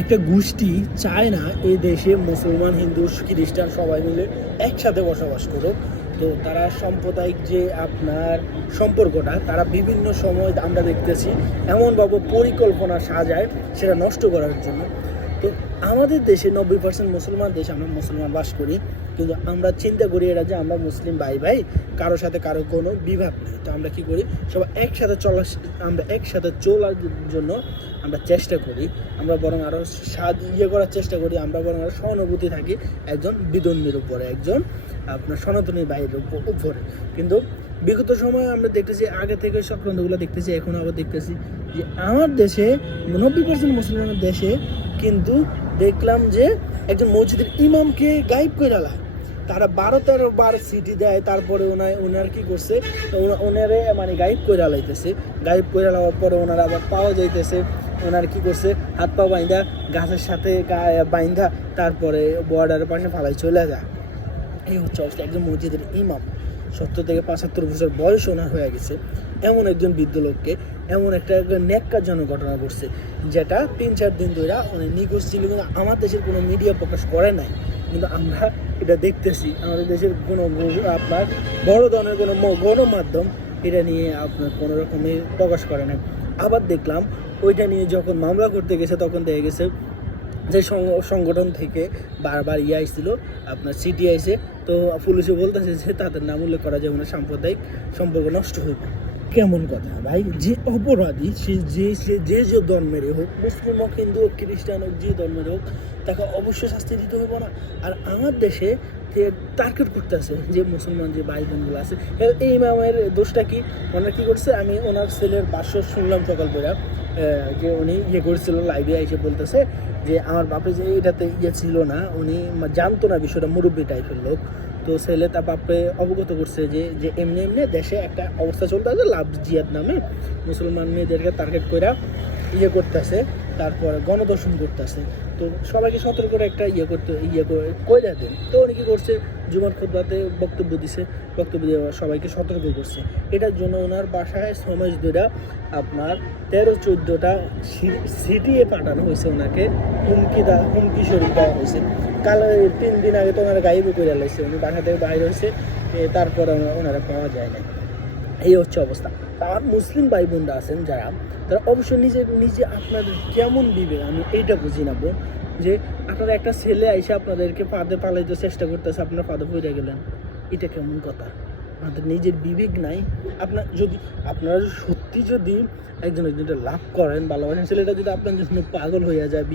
একটা গোষ্ঠী চায় না এই দেশে মুসলমান, হিন্দু, খ্রিস্টান সবাই মিলে একসাথে বসবাস করুক। তো তারা সাম্প্রদায়িক যে আপনার সম্পর্কটা তারা বিভিন্ন সময় আমরা দেখতেছি এমনভাবে পরিকল্পনা সাজায় সেটা নষ্ট করার জন্য। তো আমাদের দেশে 90% মুসলমান দেশ, আমরা মুসলমান বাস করি, কিন্তু আমরা চিন্তা করি এরা যে আমরা মুসলিম ভাই ভাই, কারোর সাথে কারো কোনো বিভাগ নেই। তো আমরা কি করি, সবাই একসাথে আমরা একসাথে চলার জন্য আমরা চেষ্টা করি। আমরা বরং আরও করার চেষ্টা করি, আমরা বরং আরও সহানুভূতি থাকি একজন বিধর্মীর উপরে, একজন আপনার সনাতনী ভাইয়ের উপরে। কিন্তু বিগত সময়ে আমরা দেখতেছি, আগে থেকে চক্রান্তগুলো দেখতেছি, এখন আবার দেখতেছি যে আমার দেশে 90% মুসলমানের দেশে কিন্তু দেখলাম যে একজন মসজিদের ইমামকে গায়েব করে আলা, তারা 12-13 বার সিটি দেয়, তারপরে ওনার কি করছে, ওনারে মানে গায়েব করে আলাইতেছে। গায়েব করে আলার পরে ওনারা আবার পাওয়া যাইতেছে, ওনার কি করছে, হাত পা বাইন্ধা গাছের সাথে বাইন্ধা তারপরে বর্ডারের পাশে ফালাই চলে যায়। এই হচ্ছে অবস্থা। একজন মসজিদের ইমাম, 70 থেকে 75 বছর বয়স ওনার হয়ে গেছে, এমন একজন বৃদ্ধ লোককে এমন একটা ন্যাক্কারজনক ঘটনা ঘটছে, যেটা 3-4 দিন ধরে অনেক নিখোঁজ ছিল, কিন্তু আমার দেশের কোনো মিডিয়া প্রকাশ করে নাই। কিন্তু আমরা এটা দেখতেছি, আমাদের দেশের কোনো আপনার বড় ধরনের কোনো গণমাধ্যম এটা নিয়ে আপনার কোনো রকমই প্রকাশ করে না। আবার দেখলাম ওইটা নিয়ে যখন মামলা করতে গেছে, তখন দেখা গেছে যে সংগঠন থেকে বারবার আইছিল, আপনার সিটি আইছে, তো পুলিশে বলতেছে যে তাদের নাম উল্লেখ করা যাবে না, সাম্প্রদায়িক সম্পর্ক নষ্ট হইবে। কেমন কথা ভাই? যে অপরাধী সে যে ধর্মেরই হোক, মুসলিম হোক, হিন্দু হোক, খ্রিস্টান হোক, যে ধর্মের হোক, তাকে অবশ্যই শাস্তি দিতে হইব না? আর আমার দেশে টার্গেট করতেছে যে মুসলমান যে ভাই বোনগুলো আছে, এই ইমামের দোষটা কি? ওনার কি করছে, আমি ওনার ছেলের ভাষ্য শুনলাম সকালবেলা, যে উনি করেছিল, লাইভে এসে বলতেছে যে আমার বাপে যে এটাতে ছিল না, উনি জানতো না বিষয়টা, মুরব্বী টাইপের লোক। তো ছেলে তার বাপে অবগত করছে যে এমনি দেশে একটা অবস্থা চলতে আছে, লাভ জিয়াদ নামে মুসলমান মেয়েদেরকে টার্গেট করে করতেছে, তারপরে গণদর্শন করতেছে। তো সবাইকে সতর্ক করে একটা কইরা দেন। তো উনি কি করছে, জুমার খুতবাতে বক্তব্য দিছে, বক্তব্য দিয়ে সবাইকে সতর্ক করছে। এটার জন্য ওনার বাসায় সমাজ ধরে আপনার 13-14টা সিটিয়ে পাঠানো হয়েছে, ওনাকে হুমকি স্বরূপ দেওয়া হয়েছে। কাল 3 দিন আগে তো ওনারা গায়েব করে লাইছে, উনি বাসা থেকে বাইরে হয়েছে, তারপরে ওনারা পাওয়া যায় না। এই হচ্ছে অবস্থা। আর মুসলিম ভাই বোনরা আছেন যারা, তারা অবশ্যই নিজে আপনাদের কেমন বিবেক, আমি এইটা বুঝি না বোন, যে আপনারা একটা ছেলে এসে আপনাদেরকে ফাঁদে পালাইতে চেষ্টা করতেছে, আপনার ফাঁদে পড়ে গেলেন, এটা কেমন কথা? আপনাদের নিজের বিবেক নাই? আপনারা সত্যি যদি একজনটা লাভ করেন, ভালোবাসেন, ছেলেটা যদি আপনার জন্য পাগল হয়ে যায়,